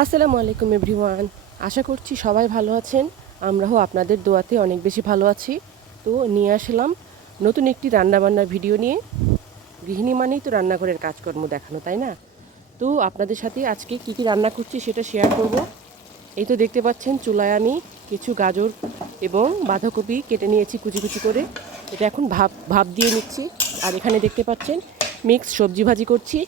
আসসালামু আলাইকুম এভরিওয়ান। আশা করছি সবাই ভালো আছেন। আমরাও আপনাদের দোয়াতে অনেক বেশি ভালো আছি। তো নিয়ে আসলাম নতুন একটি রান্নাবান্নার ভিডিও নিয়ে। গৃহিণী মানেই তো রান্নাঘরের কাজকর্ম দেখানো, তাই না? তো আপনাদের সাথে আজকে কী কী রান্না করছি সেটা শেয়ার করব। এই তো দেখতে পাচ্ছেন চুলায় আমি কিছু গাজর এবং বাঁধাকপি কেটে নিয়েছি কুচি কুচি করে। এটা এখন ভাপ দিয়ে নিচ্ছি। আর এখানে দেখতে পাচ্ছেন মিক্স সবজি ভাজি করছি।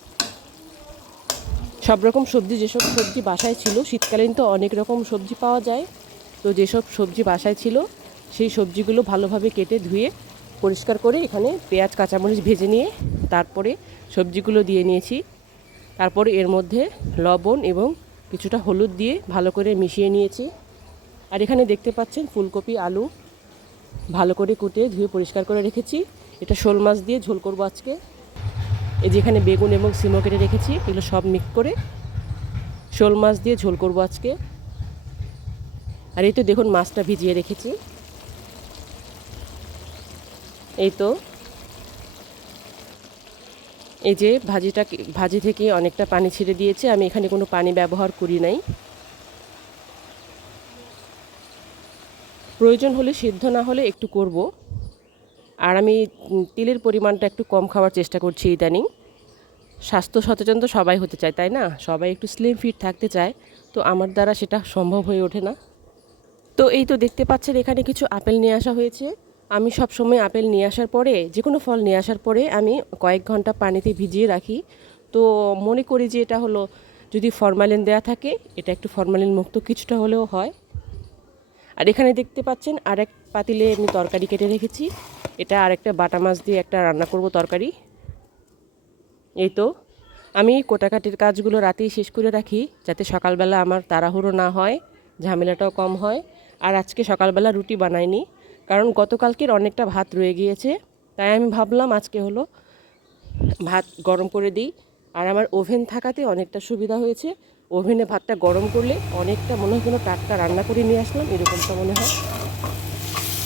সব রকম সবজি, যেসব সবজি বাসায় ছিল, শীতকালীন তো অনেক রকম সবজি পাওয়া যায়। তো যেসব সবজি বাসায় ছিল সেই সবজিগুলো ভালোভাবে কেটে ধুয়ে পরিষ্কার করে এখানে পেঁয়াজ কাঁচামরিচ ভেজে নিয়ে তারপরে সবজিগুলো দিয়ে নিয়েছি। তারপরে এর মধ্যে লবণ এবং কিছুটা হলুদ দিয়ে ভালো করে মিশিয়ে নিয়েছি। আর এখানে দেখতে পাচ্ছেন ফুলকপি আলু ভালো করে কুটে ধুয়ে পরিষ্কার করে রেখেছি। এটা শোল মাছ দিয়ে ঝোল করবো আজকে। এই যেখানে বেগুন এবং সিমও কেটে রেখেছি, এগুলো সব মিক্স করে শোল মাছ দিয়ে ঝোল করবো আজকে। আর এই তো দেখুন মাছটা ভিজিয়ে রেখেছি। এই তো এই যে ভাজি থেকে অনেকটা পানি ছেড়ে দিয়েছে। আমি এখানে কোনো পানি ব্যবহার করি নাই। প্রয়োজন হলে, সিদ্ধ না হলে একটু করব। আর আমি তেলের পরিমাণটা একটু কম খাওয়ার চেষ্টা করছি ইদানিং। স্বাস্থ্য সচেতন তো সবাই হতে চায়, তাই না? সবাই একটু স্লিম ফিট থাকতে চায়। তো আমার দ্বারা সেটা সম্ভব হয়ে ওঠে না। তো এই তো দেখতে পাচ্ছেন এখানে কিছু আপেল নিয়ে আসা হয়েছে। আমি সব সময় আপেল নিয়ে আসার পরে, যে কোনো ফল নিয়ে আসার পরে আমি কয়েক ঘন্টা পানিতে ভিজিয়ে রাখি। তো মনে করি যে এটা হলো, যদি ফরমালিন দেওয়া থাকে এটা একটু ফরমালিন মুক্ত কিছুটা হলেও হয়। আর এখানে দেখতে পাচ্ছেন আরেক পাতিলে আমি তরকারি কেটে রেখেছি। এটা আরেকটা বাটা মাছ দিয়ে একটা রান্না করব তরকারি। এই তো আমি কোটাকাটির কাজগুলো রাতেই শেষ করে রাখি, যাতে সকালবেলা আমার তাড়াহুড়ো না হয়, ঝামেলাটাও কম হয়। আর আজকে সকালবেলা রুটি বানাইনি, কারণ গতকালকের অনেকটা ভাত রয়ে গিয়েছে। তাই আমি ভাবলাম আজকে হলো ভাত গরম করে দিই। আর আমার ওভেন থাকাতে অনেকটা সুবিধা হয়েছে। ওভেনে ভাতটা গরম করলে অনেকটা মনে হয় কোনো টাটকা রান্না করে নিয়ে আসলাম, এরকমটা মনে হয়।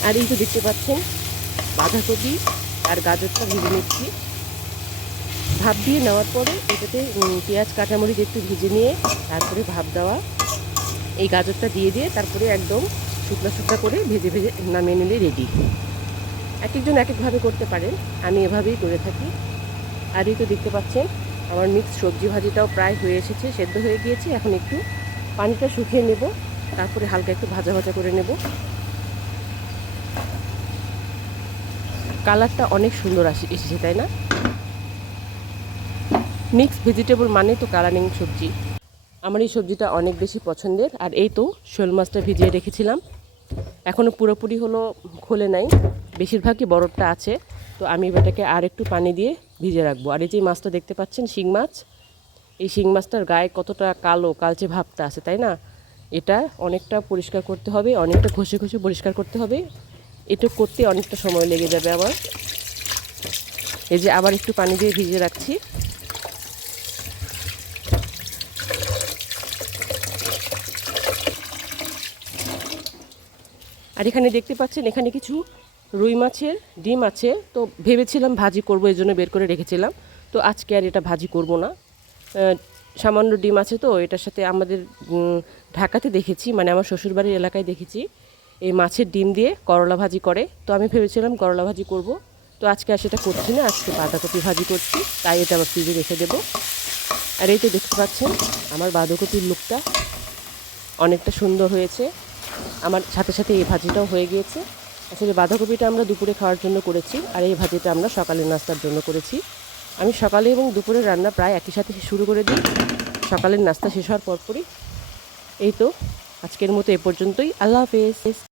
আর এই তো দেখতে পাচ্ছেন বাঁধাকপি আর গাজরটা ভেজে নিচ্ছি। ভাপ দিয়ে নেওয়ার পরে এটাতে পেঁয়াজ কাঁচামরিচ একটু ভেজে নিয়ে তারপরে ভাপ দেওয়া, এই গাজরটা দিয়ে দিয়ে তারপরে একদম শুকনো শুকনো করে ভেজে ভেজে নামিয়ে নিলে রেডি। এক একজন এক একভাবে করতে পারেন, আমি এভাবেই করে থাকি। আর এই তো দেখতে পাচ্ছেন আমার মিক্স সবজি ভাজিটাও প্রায় হয়ে এসেছে, সেদ্ধ হয়ে গিয়েছে। এখন একটু পানিটা শুকিয়ে নেব, তারপরে হালকা একটু ভাজা ভাজা করে নেব। কালারটা অনেক সুন্দর এসেছে, তাই না? মিক্স ভেজিটেবল মানে তো কালারিং সবজি। আমার এই সবজিটা অনেক বেশি পছন্দের। আর এই তো শোল মাছটা ভিজিয়ে রেখেছিলাম, এখনও পুরোপুরি হলো খোলে নাই, বেশিরভাগই বরফটা আছে। তো আমি এটাকে আর একটু পানি দিয়ে ভিজে রাখবো। আর এই যে মাছটা দেখতে পাচ্ছেন শিং মাছ, এই শিং মাছটার গায়ে কতটা কালো কালচে ভাবটা আছে, তাই না? এটা অনেকটা পরিষ্কার করতে হবে, অনেকটা ঘষে ঘষে পরিষ্কার করতে হবে। এটা করতে অনেকটা সময় লেগে যাবে আমার। এই যে আবার একটু পানি দিয়ে ভিজিয়ে রাখছি। আর এখানে দেখতে পাচ্ছেন এখানে কিছু রুই মাছের ডিম আছে। তো ভেবেছিলাম ভাজি করব, এই জন্য বের করে রেখেছিলাম। তো আজকে আর এটা ভাজি করব না। সামান্য ডিম আছে, তো এটার সাথে আমাদের ঢাকাতে দেখেছি, মানে আমার শ্বশুরবাড়ির এলাকায় দেখেছি এই মাছের ডিম দিয়ে করলা ভাজি করে। তো আমি ভেবেছিলাম করলা ভাজি করব। তো আজকে আর সেটা করছি না, আজকে বাঁধাকপি ভাজি করছি। তাই এটা আবার ফ্রিজে রেখে দেবো। আর এই তো দেখতে পাচ্ছেন আমার বাঁধাকপির লুকটা অনেকটা সুন্দর হয়েছে। আমার সাথে সাথে এই ভাজিটাও হয়ে গিয়েছে। আসলে বাঁধাকপিটা আমরা দুপুরে খাওয়ার জন্য করেছি, আর এই ভাজিটা আমরা সকালের নাস্তার জন্য করেছি। আমি সকালে এবং দুপুরের রান্না প্রায় একই সাথে শুরু করে দিই, সকালের নাস্তা শেষ হওয়ার পরপরই। এই তো আজকের মতো এ পর্যন্তই। আল্লাহ হাফেজ।